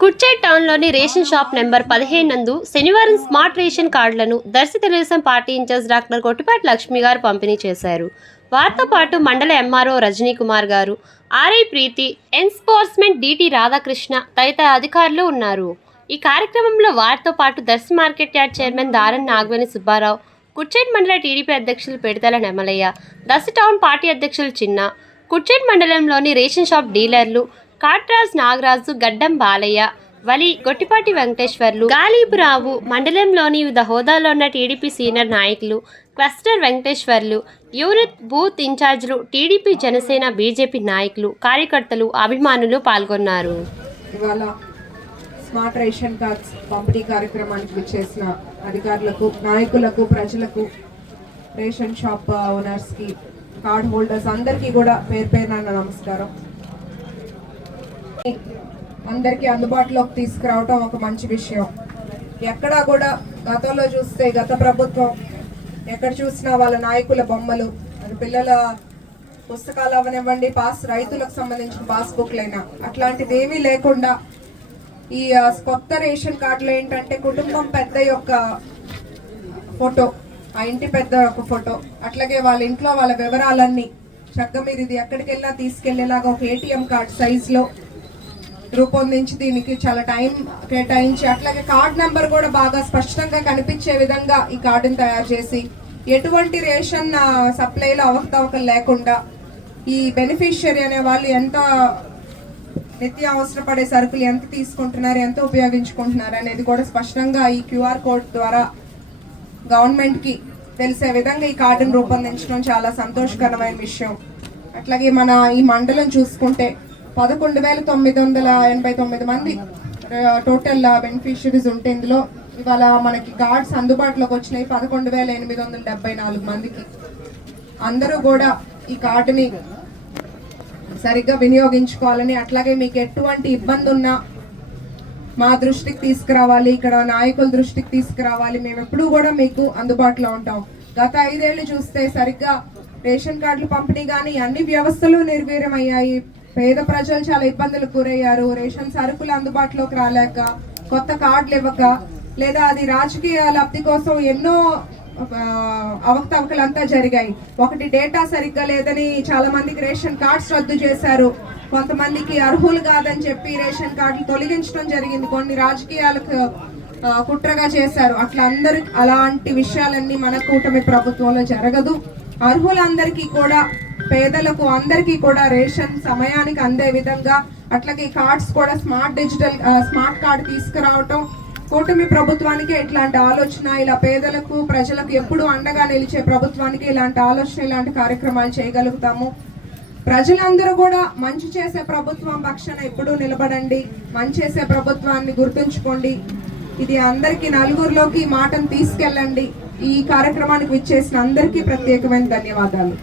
కుర్చేట్ టౌన్లోని ration shop number పదిహేను నందు శనివారం స్మార్ట్ రేషన్ కార్డులను Darsi Telugu Desam party incharge doctor Kottipati Lakshmi గారు పంపిణీ చేశారు. వారితో పాటు మండల ఎంఆర్ఓ రజనీ కుమార్ గారు RI Preethi enforcement DT Radhakrishna తదితర అధికారులు ఉన్నారు. ఈ కార్యక్రమంలో వారితో పాటు Darsi market yard chairman Daran Nagaveni Subbarao కుర్చేట్ మండల టీడీపీ అధ్యక్షులు పెడితల నెమలయ్య దర్శి టౌన్ పార్టీ అధ్యక్షులు చిన్న కుర్చేట్ మండలంలోని రేషన్ షాప్ డీలర్లు కాట్రాజ్ నాగరాజు గడ్డం బాలయ్య వలి గొట్టిపాటి వెంకటేశ్వర్లు గాలిపురావు మండలంలోని వివిధ హోదాలో ఉన్న టీడీపీ సీనియర్ నాయకులు క్లస్టర్ వెంకటేశ్వర్లు యూనిట్ బూత్ ఇన్ఛార్జీలు టీడీపీ జనసేన బీజేపీ నాయకులు కార్యకర్తలు అభిమానులు పాల్గొన్నారు. ఇవాళ స్మార్ట్ రేషన్ కార్డ్స్ పంపిణీ కార్యక్రమానికి విచ్చేసిన అధికారులకు నాయకులకు ప్రజలకు రేషన్ షాప్ ఓనర్స్కి కార్డ్ హోల్డర్స్ అందరికీ కూడా పేరు పేరున నమస్కారం. అందరికీ అందుబాటులోకి తీసుకురావటం ఒక మంచి విషయం. ఎక్కడా కూడా గతంలో చూస్తే గత ప్రభుత్వం ఎక్కడ చూసినా వాళ్ళ నాయకుల బొమ్మలు అది పిల్లల పుస్తకాలు అవనివ్వండి పాస్ రైతులకు సంబంధించిన పాస్బుక్లైనా అట్లాంటిది ఏమీ లేకుండా ఈ కొత్త రేషన్ కార్డులో ఏంటంటే కుటుంబం పెద్ద యొక్క ఫోటో ఆ ఇంటి పెద్ద ఒక ఫోటో. అట్లాగే వాళ్ళ ఇంట్లో వాళ్ళ వివరాలన్నీ చక్క మీరు ఇది ఎక్కడికి వెళ్ళినా తీసుకెళ్ళేలాగా ఒక ఏటీఎం కార్డ్ సైజులో రూపొందించి దీనికి చాలా టైం కేటాయించి అట్లాగే కార్డ్ నెంబర్ కూడా బాగా స్పష్టంగా కనిపించే విధంగా ఈ కార్డును తయారు చేసి ఎటువంటి రేషన్ సప్లైలో అవకతవకలు లేకుండా ఈ బెనిఫిషియరీ అనే వాళ్ళు ఎంత నిత్య అవసరపడే సరుకులు ఎంత తీసుకుంటున్నారు ఎంత ఉపయోగించుకుంటున్నారు అనేది కూడా స్పష్టంగా ఈ క్యూఆర్ కోడ్ ద్వారా గవర్నమెంట్కి తెలిసే విధంగా ఈ కార్డును రూపొందించడం చాలా సంతోషకరమైన విషయం. అట్లాగే మన ఈ మండలం చూసుకుంటే పదకొండు వేల తొమ్మిది వందల ఎనభై తొమ్మిది మంది టోటల్ బెనిఫిషరీస్ ఉంటే ఇందులో ఇవాళ మనకి కార్డ్స్ అందుబాటులోకి వచ్చినాయి పదకొండు వేల ఎనిమిది వందల డెబ్బై నాలుగు మందికి. అందరూ కూడా ఈ కార్డుని సరిగ్గా వినియోగించుకోవాలని అట్లాగే మీకు ఎటువంటి ఇబ్బంది ఉన్నా మా దృష్టికి తీసుకురావాలి ఇక్కడ నాయకుల దృష్టికి తీసుకురావాలి. మేము ఎప్పుడూ కూడా మీకు అందుబాటులో ఉంటాం. గత ఐదేళ్ళు చూస్తే సరిగ్గా రేషన్ కార్డులు పంపిణీ కానీ అన్ని వ్యవస్థలు నిర్వీర్యమయ్యాయి. పేద ప్రజలు చాలా ఇబ్బందులకు గురయ్యారు. రేషన్ సరుకులు అందుబాటులోకి రాలేక కొత్త కార్డులు ఇవ్వక లేదా అది రాజకీయ లబ్ధి కోసం ఎన్నో అవకతవకలు అవకతవకలంతా జరిగాయి. ఒకటి డేటా సరిగ్గా లేదని చాలా మందికి రేషన్ కార్డ్స్ రద్దు చేశారు. కొంతమందికి అర్హులు కాదని చెప్పి రేషన్ కార్డులు తొలగించడం జరిగింది. కొన్ని రాజకీయాలకు కుట్రగా చేశారు. అట్లా అందరి అలాంటి విషయాలన్నీ మన కూటమి ప్రభుత్వంలో జరగదు. అర్హులందరికీ కూడా పేదలకు అందరికీ కూడా రేషన్ సమయానికి అందే విధంగా అట్లాగే కార్డ్స్ కూడా స్మార్ట్ డిజిటల్ స్మార్ట్ కార్డ్ తీసుకురావటం కూటమి ప్రభుత్వానికి ఇట్లాంటి ఆలోచన ఇలా పేదలకు ప్రజలకు ఎప్పుడు అండగా నిలిచే ప్రభుత్వానికి ఇలాంటి ఆలోచన ఇలాంటి కార్యక్రమాలు చేయగలుగుతాము. ప్రజలందరూ కూడా మంచి చేసే ప్రభుత్వం పక్షాన ఎప్పుడూ నిలబడండి మంచి చేసే ప్రభుత్వాన్ని గుర్తుంచుకోండి. ఇది అందరికీ నలుగురిలోకి మాటను తీసుకెళ్ళండి. ఈ కార్యక్రమానికి విచ్చేసిన అందరికీ ప్రత్యేకమైన ధన్యవాదాలు.